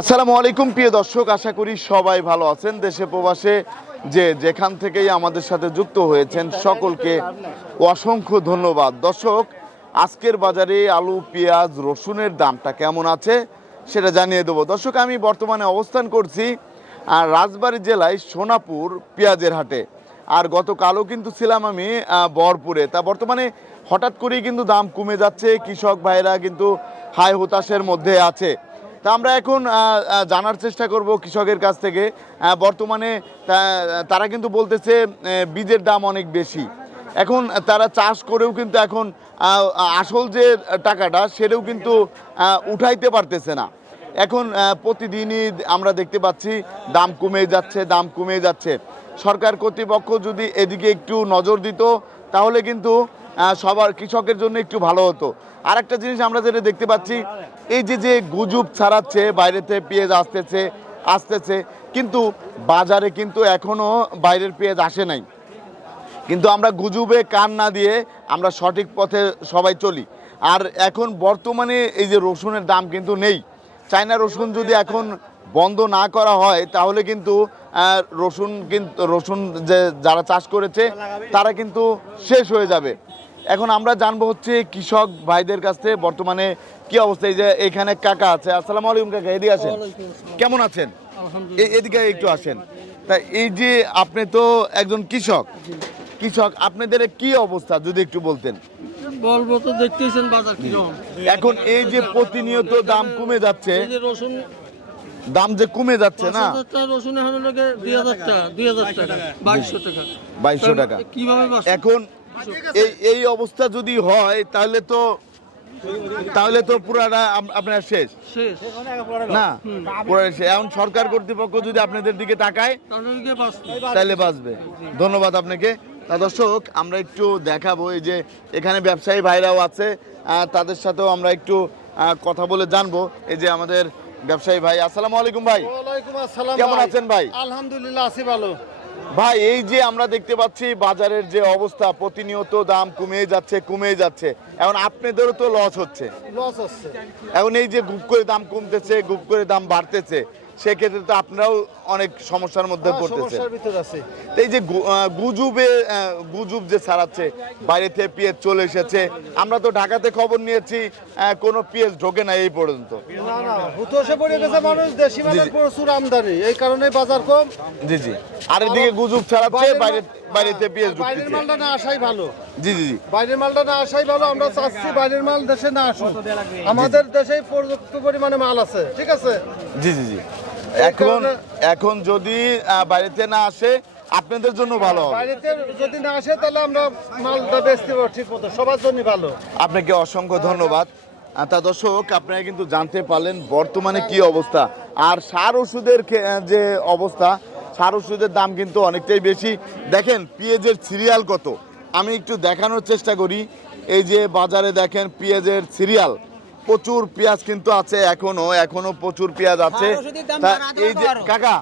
আসসালামু আলাইকুম, প্রিয় দর্শক, আশা করি সবাই ভালো আছেন। দেশে প্রবাসে যে যেখান থেকেই আমাদের সাথে যুক্ত হয়েছেন, সকলকে অসংখ্য ধন্যবাদ। দর্শক, আজকের বাজারে আলু, পেঁয়াজ, রসুনের দামটা কেমন আছে সেটা জানিয়ে দেবো। দর্শক, আমি বর্তমানে অবস্থান করছি আর রাজবাড়ী জেলায় সোনাপুর পেঁয়াজের হাটে। আর গতকালও কিন্তু ছিলাম আমি বরপুরে। তা বর্তমানে হঠাৎ করেই কিন্তু দাম কমে যাচ্ছে, কৃষক ভাইরা কিন্তু হাই হতাশের মধ্যে আছে। তা আমরা এখন জানার চেষ্টা করব কৃষকের কাছ থেকে। বর্তমানে তারা কিন্তু বলতেছে বীজের দাম অনেক বেশি। এখন তারা চাষ করেও কিন্তু এখন আসল যে টাকাটা সেটাও কিন্তু উঠাইতে পারতেছে না। এখন প্রতিদিনই আমরা দেখতে পাচ্ছি, দাম কমে যাচ্ছে, দাম কমে যাচ্ছে। সরকার কর্তৃপক্ষ যদি এদিকে একটু নজর দিত, তাহলে কিন্তু সবার কৃষকের জন্য একটু ভালো হতো। আর একটা জিনিস আমরা যেটা দেখতে পাচ্ছি, এই যে যে গুজব ছাড়াচ্ছে বাইরেতে পেঁয়াজ আসতেছে আসতেছে, কিন্তু বাজারে কিন্তু এখনও বাইরের পেঁয়াজ আসে নাই। কিন্তু আমরা গুজবে কান না দিয়ে আমরা সঠিক পথে সবাই চলি। আর এখন বর্তমানে এই যে রসুনের দাম কিন্তু নেই। চায়না রসুন যদি এখন বন্ধ না করা হয়, তাহলে কিন্তু রসুন কিন্তু রসুন যে, যারা চাষ করেছে, তারা কিন্তু শেষ হয়ে যাবে। এখন আমরা জানব হচ্ছে কৃষক ভাইদের কাছ থেকে বর্তমানে কি অবস্থা? এই যে এখানে কাকা আছে। আসসালামু আলাইকুম কাকা এদিকে আছেন কেমন আছেন? এদিকে একটু আসেন। তা এই যে আপনি তো একজন কৃষক। কৃষক আপনাদের কি অবস্থা যদি একটু বলতেন? বলব তো দেখতেইছেন বাজার কীরকম। এখন এই যে প্রতিনিয়ত দাম কমে যাচ্ছে রসুন দাম যে কমে যাচ্ছে না? রসুন এখন দুই হাজার টাকা দুই হাজার টাকা বাইশশো টাকা। বাইশশো টাকা। কীভাবে এখন এই এই অবস্থা যদি হয় তাহলে তো তাহলে তো পুরাটা আপনার শেষ। শেষ। না পুরা শেষ। এখন সরকার কর্তৃপক্ষ যদি আপনাদের দিকে তাকায় তাহলে বাঁচবে। ধন্যবাদ আপনাকে। তা দর্শক আমরা একটু দেখাবো এই যে এখানে ব্যবসায়ী ভাইরাও আছে আহ, তাদের সাথেও আমরা একটু আহ, কথা বলে জানব। এই যে আমাদের ব্যবসায়ী ভাই আসসালামু আলাইকুম ভাই। আসসালাম কেমন আছেন ভাই? আলহামদুলিল্লাহ আছি ভালো। ভাই এই যে আমরা দেখতে পাচ্ছি বাজারের যে অবস্থা প্রতিনিয়ত দাম কমে যাচ্ছে কমে যাচ্ছে। এখন আপনাদেরও তো লস হচ্ছে। লস হচ্ছে। এখন এই যে গুপ করে দাম কমতেছে গুপ করে দাম বাড়তেছে সেক্ষেত্রে তো আপনারাও অনেক সমস্যার মধ্যে হ্যাঁ, পড়তেছে। সমস্যার ভিতর আছে। তো এই যে গুজবে গুজব যে ছাড়াচ্ছে বাইরে থেকে পিএস চলে এসেছে আমরা তো ঢাকাতে খবর নিয়েছি কোনো পিএস ঢোকে না এই পর্যন্ত। না না হুতোষে পড়ে গেছে মানুষ দেশি মালের প্রচুর আমদানি এই কারণে বাজার কম। জি জি। আর এদিকে গুজব ছাড়াচ্ছে বাইরে বাইরেতে পিএস বাইরের মালটা না আসাই ভালো। জি জি জি। বাইরের মালটা না আসাই ভালো আমরা চাচ্ছি বাইরের মাল দেশে না আসুক। আমাদের দেশে পর্যাপ্ত পরিমাণে মাল আছে ঠিক আছে? জি জি জি। এখন এখন যদি বাইরেতে না আসে আপনাদের জন্য ভালো হবে। যদি না আসে তাহলে আমরা মালটা বেচতে পারব ঠিক মতো। সবার জন্য ভালো। আপনাকে অসংখ্য ধন্যবাদ। তা দর্শক আপনারা কিন্তু জানতে পারলেন বর্তমানে কি অবস্থা। আর সার ওষুধের যে অবস্থা সার ওষুধের দাম কিন্তু অনেকটাই বেশি। দেখেন পেঁয়াজের সিরিয়াল কত। আমি একটু দেখানোর চেষ্টা করি। এই যে বাজারে দেখেন পেঁয়াজের সিরিয়াল। প্রচুর পেঁয়াজ কিন্তু আছে এখনও এখনও প্রচুর পেঁয়াজ আছে। এই যে কাকা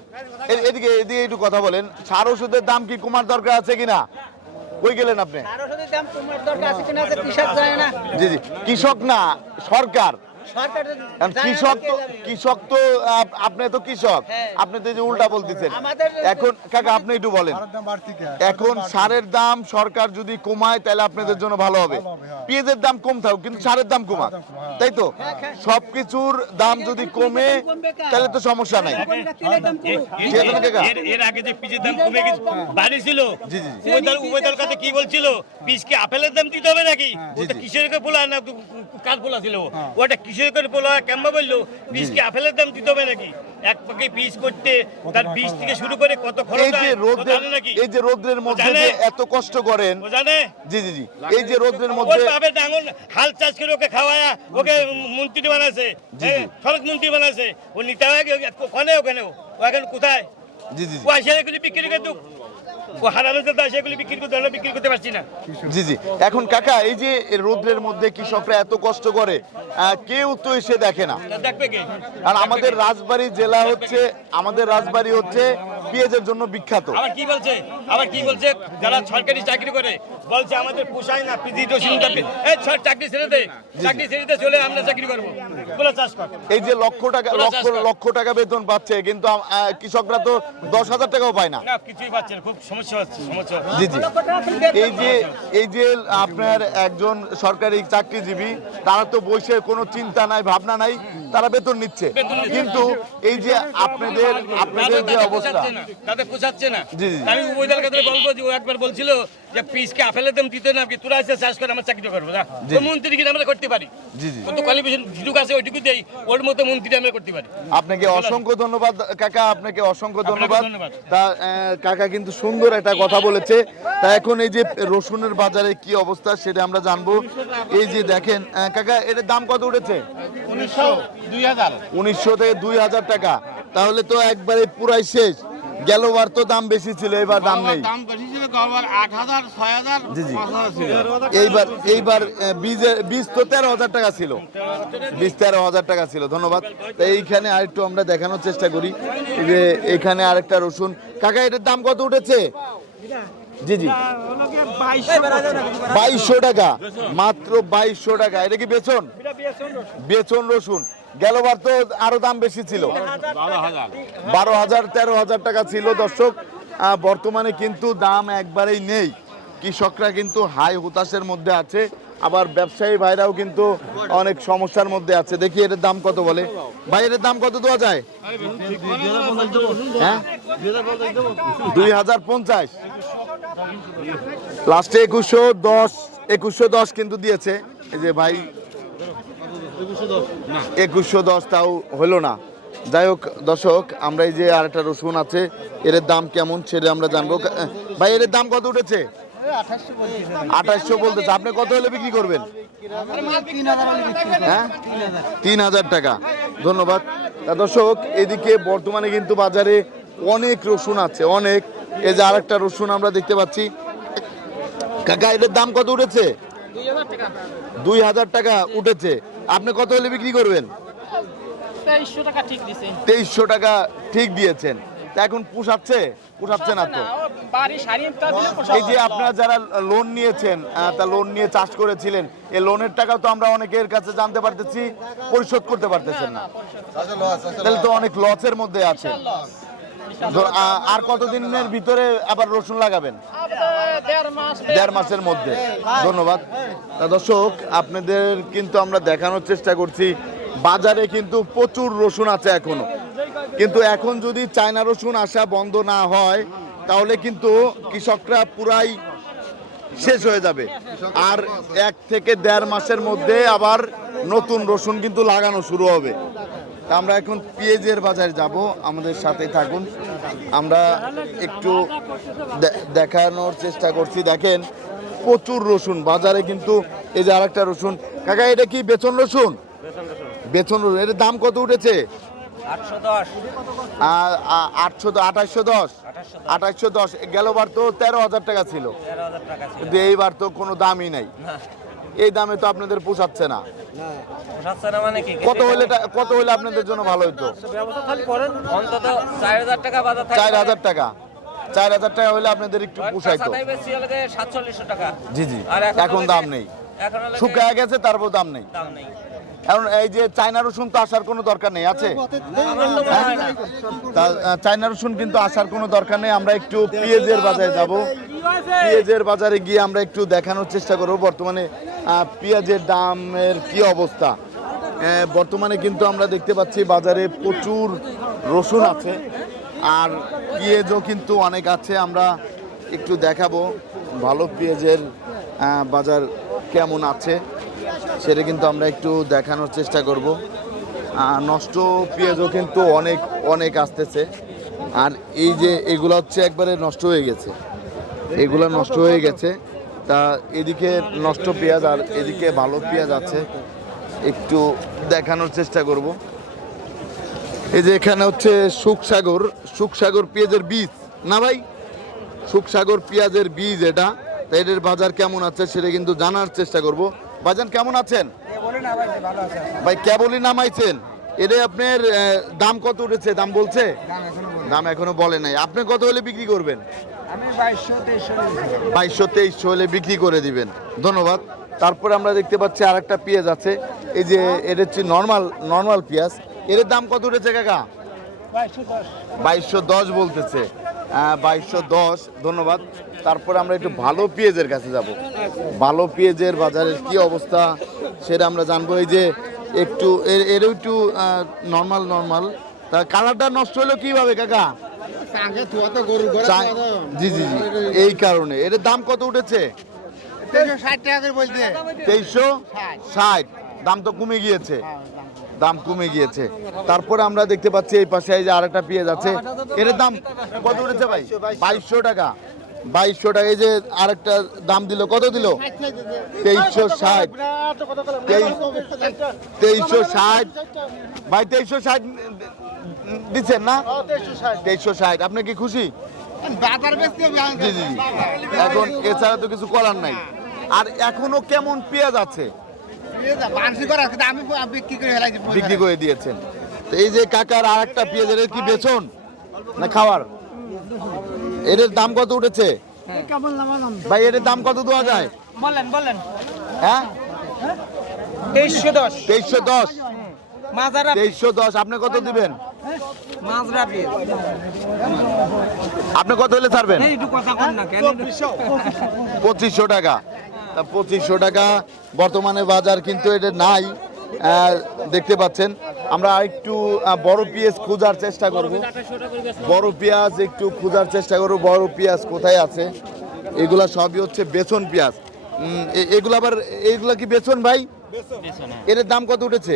এদিকে এদিকে একটু কথা বলেন। সার ওষুধের দাম কি কমার দরকার আছে কিনা? কই গেলেন আপনি? জি জি। কৃষক না সরকার। সরকার যদি কারণ জানে না কৃষক তো কৃষক তো আপনি তো কৃষক। হ্যাঁ। আপনি তো যে উল্টা বলতেছেন। এখন কাকা আপনি একটু বলেন। এখন সারের দাম সরকার যদি কমায় তাহলে আপনাদের জন্য ভালো হবে। পেঁয়াজের দাম কম থাকুক কিন্তু সারের দাম কমা তাই তো? সবকিছুর দাম যদি কমে তাহলে তো সমস্যা নাই। এর আগে যে দাম কমে গেছে দল উভয় দল কাছে কি বলছিল? পিস কি আপেলের দাম দিতে হবে নাকি? ওটা কিসের পোলা না কার পোলা ছিল? ওটা কিসের করে পোলা কেমবা বলল পিস কি আপেলের দাম দিতে হবে নাকি? এক পাকে পিস করতে তার বীজ থেকে শুরু করে কত খরচ হয় জানে নাকি? এই যে রোদ্রের মধ্যে যে এত কষ্ট করেন জানে? জি জি জি এই যে রোদ্রের মধ্যে বাপের ডাঙর হাল চাষ করে ওকে খাওয়ায়া ওকে মন্ত্রী বানাইছে হ্যাঁ, সড়ক মন্ত্রী বানাইছে। ও নিতে হয় ওখানে ওখানে। ও এখন কোথায়? জি জি ও আসে এগুলি বিক্রি করে দুক ও আসে বিক্রি করতে আমরা বিক্রি করতে পারছি না। জি জি। এখন কাকা এই যে রোদ্রের মধ্যে কৃষকরা এত কষ্ট করে আহ, কেউ তো এসে দেখে না। দেখবে কে? আর আমাদের রাজবাড়ী জেলা হচ্ছে আমাদের রাজবাড়ী হচ্ছে পেঁয়াজের জন্য বিখ্যাত। আবার কি বলছে? আবার কি বলছে? যারা সরকারি চাকরি করে বলছে আমাদের পোষায় না পিজি রসুন এই ছয় চাকরি ছেড়ে দে চাকরি ছেড়ে দে চলে আমরা চাকরি করব। বলে চাষ কর। এই যে লক্ষ টাকা লক্ষ লক্ষ টাকা বেতন পাচ্ছে কিন্তু কৃষকরা তো দশ হাজার টাকাও পায় না। না কিছুই পাচ্ছে না খুব সমস্যা হচ্ছে সমস্যা জি জি। এই যে এই যে আপনার একজন সরকারি চাকরিজীবী তারা তো বসে কোনো চিন্তা নাই ভাবনা নাই তারা বেতন নিচ্ছে। কিন্তু এই যে আপনাদের আপনাদের যে অবস্থা না, তাদের পোষাচ্ছে না। আমি উবৈদার কাছে বলব যে ও একবার বলছিল যে পিসকে আপেলের দাম দিতে না কি? তোরা এসে চাষ করে আমার চাকরি করব না তো মন্ত্রী কিনা আমরা করতে পারি। জি, জি। কত কোয়ালিফিকেশন যেটুকু আছে ওইটুকু দেই ওর মতো মন্ত্রী আমরা করতে পারি। আপনাকে অসংখ্য ধন্যবাদ কাকা আপনাকে অসংখ্য ধন্যবাদ। ধন্যবাদ। তা কাকা কিন্তু সুন্দর একটা কথা বলেছে। তা এখন এই যে রসুনের বাজারে কি অবস্থা সেটা আমরা জানব। এই যে দেখেন কাকা এটার দাম কত উঠেছে? উনিশশো থেকে দুই হাজার টাকা। তাহলে তো একবারে পুরাই শেষ। গেলবার তো দাম বেশি ছিল এবার দাম নেই। দাম বেশি ছিল জি, জি। এইবার এইবার আহ, বীজ তো তেরো হাজার টাকা ছিল। বীজ তেরো হাজার টাকা ছিল ধন্যবাদ। তো এইখানে আরেকটু আমরা দেখানোর চেষ্টা করি যে এখানে আরেকটা রসুন। কাকা এটার দাম কত উঠেছে? জি জি। বাইশশো টাকা মাত্র বাইশশো টাকা। এটা কি বেচন বেচন রসুন। গেলবার তো আরও দাম বেশি ছিল। বারো হাজার। তেরো হাজার টাকা ছিল দর্শক। বর্তমানে কিন্তু দাম একবারেই নেই। কৃষকরা কিন্তু হাই হতাশের মধ্যে আছে। আবার ব্যবসায়ী ভাইরাও কিন্তু অনেক সমস্যার মধ্যে আছে। দেখি এটার দাম কত বলে। ভাই এটার দাম কত দেওয়া যায়? হ্যাঁ? দুই হাজার পঞ্চাশ। লাস্টে একুশশো দশ একুশশো দশ কিন্তু দিয়েছে। এই যে ভাই একুশশো দশ তাও হলো না। যাই হোক, দর্শক, আমরা এই যে আরেকটা রসুন আছে, এর দাম কেমন সেটা আমরা জানব। ভাই, এর দাম কত উঠেছে? আঠাশশো বলতেছে। আপনি কত হলে বিক্রি করবেন? হ্যাঁ? তিন হাজার টাকা। ধন্যবাদ। দর্শক, এদিকে বর্তমানে কিন্তু বাজারে অনেক রসুন আছে, অনেক। এই যে আরেকটা রসুন আমরা দেখতে পাচ্ছি। কাকা এটার দাম কত উঠেছে? দুই হাজার টাকা উঠেছে। আপনি কত হলে বিক্রি করবেন? তেইশশো টাকা ঠিক দিছে। তেইশশো টাকা ঠিক দিয়েছেন। তা এখন পুষাচ্ছে? পুষাচ্ছে না তো? এই যে আপনারা যারা লোন নিয়েছেন আহ, তা লোন নিয়ে চাষ করেছিলেন এই লোনের টাকা তো আমরা অনেকের কাছে জানতে পারতেছি পরিশোধ করতে পারতেছেন না। তাহলে তো অনেক লসের মধ্যে আছে। আর কতদিনের ভিতরে আবার রসুন লাগাবেন? দেড় মাস দেড় মাসের মধ্যে। ধন্যবাদ। দর্শক, আপনাদের কিন্তু আমরা দেখানোর চেষ্টা করছি। বাজারে কিন্তু প্রচুর রসুন আছে এখনও। কিন্তু এখন যদি চায়না রসুন আসা বন্ধ না হয়, তাহলে কিন্তু কৃষকরা পুরাই শেষ হয়ে যাবে। আর এক থেকে দেড় মাসের মধ্যে আবার নতুন রসুন কিন্তু লাগানো শুরু হবে। আমরা এখন পেঁয়াজের বাজারে যাব আমাদের সাথে থাকুন। আমরা একটু দেখানোর চেষ্টা করছি। দেখেন প্রচুর রসুন। বাজারে কিন্তু এই যে আরেকটা রসুন। কাকা এটা কি বেতন রসুন? বেতন রসুন। এর দাম কত উঠেছে? আটশো আঠাশশো দশ আঠাশশো দশ? গেলবার তো তেরো হাজার টাকা ছিল। কিন্তু এইবার তো কোনো দামই নাই। এই দামে তো আপনাদের পোষাচ্ছে না। মানে কত হলে কত হলে আপনাদের জন্য ভালো হতো চার হাজার টাকা চার হাজার টাকা। হলে আপনাদের একটু পোষাইতো। জি জি। এখন দাম নেই। এখন শুকায় গেছে তারপর দাম নেই। দাম এখন এই যে চায়না রসুন তো আসার কোনো দরকার নেই আছে? হয়? চায়না রসুন কিন্তু আসার কোনো দরকার নেই। আমরা একটু পেঁয়াজের বাজারে যাব। পেঁয়াজের বাজারে গিয়ে আমরা একটু দেখানোর চেষ্টা করব। বর্তমানে পেঁয়াজের দামের কি অবস্থা? বর্তমানে কিন্তু আমরা দেখতে পাচ্ছি বাজারে প্রচুর রসুন আছে। আর পেঁয়াজও কিন্তু অনেক আছে। আমরা একটু দেখাবো ভালো পেঁয়াজের বাজার কেমন আছে। সেটা কিন্তু আমরা একটু দেখানোর চেষ্টা করব। নষ্ট পেঁয়াজও কিন্তু অনেক অনেক আসতেছে। আর এই যে এগুলো হচ্ছে একবারে নষ্ট হয়ে গেছে। এগুলো নষ্ট হয়ে গেছে। তা এদিকে নষ্ট পেঁয়াজ আর এদিকে ভালো পেঁয়াজ আছে। একটু দেখানোর চেষ্টা করব। এই যে এখানে হচ্ছে সুখসাগর সুখসাগর পেঁয়াজের বীজ। না ভাই সুখসাগর পেঁয়াজের বীজ এটা। তা এটার বাজার কেমন আছে সেটা কিন্তু জানার চেষ্টা করব। বাজান কেমন আছেন? ভাই কেবলই নামাইছেন। এটা আপনার দাম কত উঠেছে? দাম বলছে? দাম এখনও বলে নাই। আপনি কত হলে বিক্রি করবেন? বাইশশো তেইশশো হলে বিক্রি করে দিবেন। ধন্যবাদ। তারপরে আমরা দেখতে পাচ্ছি আর একটা পেঁয়াজ আছে। এই যে এটা হচ্ছে নর্মাল নর্মাল পেঁয়াজ। এর দাম কত উঠেছে কাকা? বাইশশো দশ। বলতেছে। বাইশশো দশ। ধন্যবাদ। তারপরে আমরা একটু ভালো পেঁয়াজের কাছে যাব। ভালো পেঁয়াজের বাজারের কি অবস্থা সেটা আমরা জানব। এই যে একটু এর এরও একটু নর্মাল নর্মাল তা কালারটা নষ্ট হলো কীভাবে কাকা? জি জি জি। এই কারণে। এর দাম কত উঠেছে? তেইশশো ষাট দাম তো কমে গিয়েছে। দাম কমে গিয়েছে। তারপরে আমরা দেখতে পাচ্ছি এই পাশে এই যে আরেকটা পেঁয়াজ আছে। এর দাম কত উঠেছে ভাই? বাইশশো টাকা। বাইশশো টাকা। এই যে আরেকটা দাম দিল কত দিল? তেইশশো ষাট। তেইশশো ষাট। ভাই তেইশশো ষাট দিচ্ছেন না? তেইশশো ষাট। আপনি কি খুশি? জি জি জি। এখন এছাড়া তো কিছু করার নাই। আর এখনও কেমন পেঁয়াজ আছে? বিক্রি করে দিয়েছেন। তো এই যে কাকার আর একটা পেঁয়াজের কি বেচন? না খাওয়ার? এর দাম কত উঠেছে? ভাই এর দাম কত দেওয়া যায়? বলেন বলেন। হ্যাঁ? তেইশশো দশ। তেইশশো দশ। মাজারা তেইশশো দশ। আপনি কত দিবেন? আপনি কত হলে ছাড়বেন? পঁচিশশো টাকা। তা পঁচিশশো টাকা বর্তমানে বাজার কিন্তু এটা নাই দেখতে পাচ্ছেন। আমরা একটু বড় পেঁয়াজ খোঁজার চেষ্টা করব। বড় পেঁয়াজ একটু খোঁজার চেষ্টা করব। বড় পেঁয়াজ কোথায় আছে? এগুলা সবই হচ্ছে বেসন পেঁয়াজ। এ- এগুলো আবার এগুলা কি বেসন ভাই? এর দাম কত উঠেছে?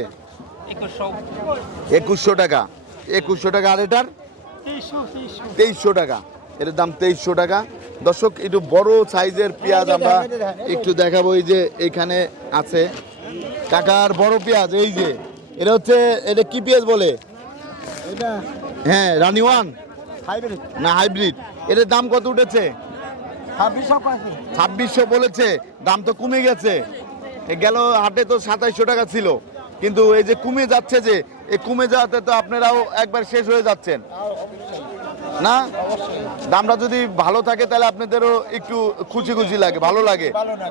একুশশো টাকা। একুশশো টাকা আর এটার? তেইশশো টাকা। এর দাম তেইশশো টাকা। দর্শক একটু বড় সাইজের পেঁয়াজ আমরা একটু দেখাবো এই যে এখানে আছে। কাকার বড় পেঁয়াজ এই যে। এটা হচ্ছে এটা কি পেঁয়াজ বলে? হ্যাঁ রানি ওয়ান। না হাইব্রিড। এটার দাম কত উঠেছে? ছাব্বিশশো বলেছে। দাম তো কমে গেছে। গেল হাটে তো সাতাইশশো টাকা ছিল। কিন্তু এই যে কমে যাচ্ছে যে এই কমে যাওয়াতে তো আপনারাও একবার শেষ হয়ে যাচ্ছেন। না? দামটা যদি ভালো থাকে তাহলে আপনাদেরও একটু খুশি খুশি লাগে ভালো লাগে।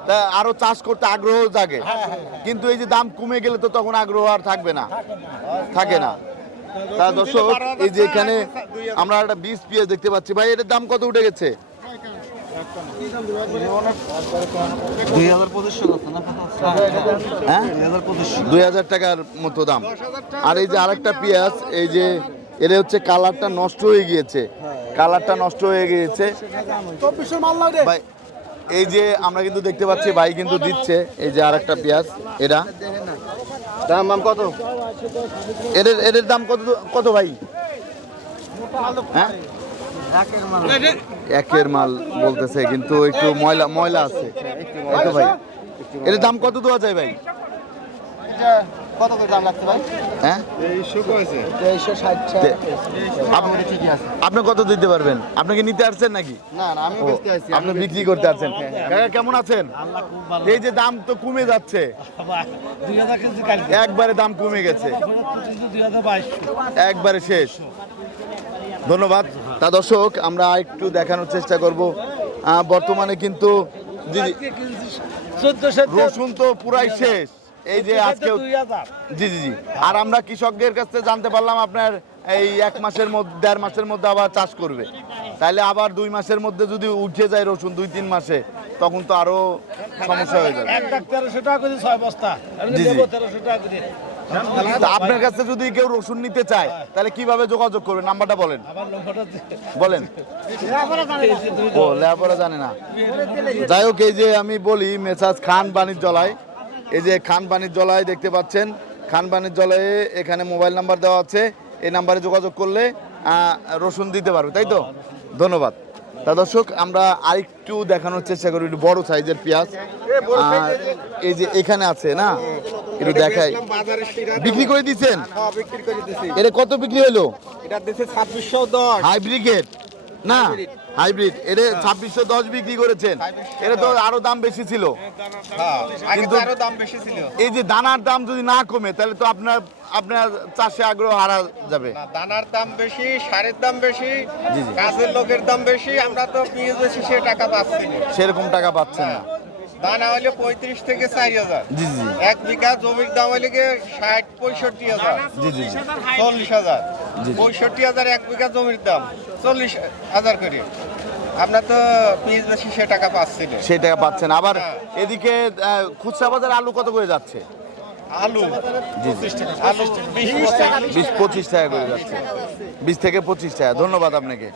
তা আরও চাষ করতে আগ্রহ জাগে। কিন্তু এই যে দাম কমে গেলে তো তখন আগ্রহ আর থাকবে না। থাকে না। তা দর্শক এই যে এখানে আমরা একটা বীজ পেঁয়াজ দেখতে পাচ্ছি। ভাই এটার দাম কত উঠে গেছে? হ্যাঁ? দুই হাজার টাকার মতো দাম। আর এই যে আরেকটা পেঁয়াজ এই যে এর হচ্ছে কালারটা নষ্ট হয়ে গিয়েছে। কালারটা নষ্ট হয়ে গিয়েছে। ভাই এই যে আমরা কিন্তু দেখতে পাচ্ছি ভাই কিন্তু দিচ্ছে এই যে আরেকটা পেঁয়াজ এরা। দাম দাম কত? এদের এদের দাম কত কত ভাই? হ্যাঁ? একের মাল। বলতেছে কিন্তু একটু ময়লা ময়লা আছে। ভাই এর দাম কত দেওয়া যায় ভাই? কত করে দাম লাগছে ভাই? হ্যাঁ? আপনি কত দিতে পারবেন? আপনি কি নিতে আসছেন নাকি? আপনি বিক্রি করতে আসছেন। কাকা কেমন আছেন? এই যে দাম তো কমে যাচ্ছে। একবারে দাম কমে গেছে। একবারে শেষ। ধন্যবাদ। তা দর্শক আমরা একটু দেখানোর চেষ্টা করব। বর্তমানে কিন্তু রসুন তো পুরাই শেষ। এই যে আজকে জি জি জি। আর আমরা কৃষকদের কাছ থেকে জানতে পারলাম আপনার এই এক মাসের মধ্যে দেড় মাসের মধ্যে আবার চাষ করবে। তাহলে আবার দুই মাসের মধ্যে যদি উঠে যায় রসুন দুই তিন মাসে তখন তো আরও সমস্যা হয়ে যাবে। তেরোশো টাকা করে ছয় বস্তা। জি, জি। তেরোশো টাকা করে। তা আপনার কাছে যদি কেউ রসুন নিতে চায় তাহলে কীভাবে যোগাযোগ করবে নাম্বারটা বলেন। বলেন। ও লেখাপড়া জানে না। যাই হোক এই যে আমি বলি মেসাজ খান বাণিজ্যালয় এই যে খান বাণিজ্যালয় দেখতে পাচ্ছেন খান বাণিজ্যালয়ে এখানে মোবাইল নাম্বার দেওয়া আছে। এই নাম্বারে যোগাযোগ করলে রসুন দিতে পারবে তাই তো? ধন্যবাদ। তা দর্শক আমরা আরেকটু দেখানোর চেষ্টা করি একটু বড় সাইজের পেঁয়াজ। এই যে এখানে আছে না? একটু দেখাই। বিক্রি করে দিচ্ছেন দিছি। এটা কত বিক্রি হলো? এটা দিছে ছাব্বিশশো দশ। হাইব্রিড না হাইব্রিড। এটা ছাব্বিশশো দশ বিক্রি করেছেন। এটা তো আরও দাম বেশি ছিল। কিন্তু- তো আরও দাম বেশি ছিল। এই যে দানার দাম যদি না কমে তাহলে তো আপনার আপনার চাষে আগ্রহ হারা যাবে। দানার দাম বেশি সারের দাম বেশি। কাজের লোকের দাম বেশি আমরা তো বেশি সে টাকা পাচ্ছি সেরকম টাকা পাচ্ছেন না। দানা হলে পঁয়ত্রিশ থেকে চারি হাজার। জি জি এক বিঘা জমির দাম হলে ষাট পঁয়ষট্টি হাজার। জি জি জি। চল্লিশ হাজার। পঁয়ষট্টি হাজার এক বিঘা জমির দাম। চল্লিশ হাজার করে। আমরা তো বেশি সে টাকা পাচ্ছি সেই টাকা পাচ্ছেন। আবার হ্যাঁ। এদিকে আহ, খুচরা বাজার আলু কত করে যাচ্ছে? আলু। আলু বিশ পঁচিশ টাকা করে যাচ্ছে। বিশ থেকে পঁচিশ টাকা। ধন্যবাদ আপনাকে।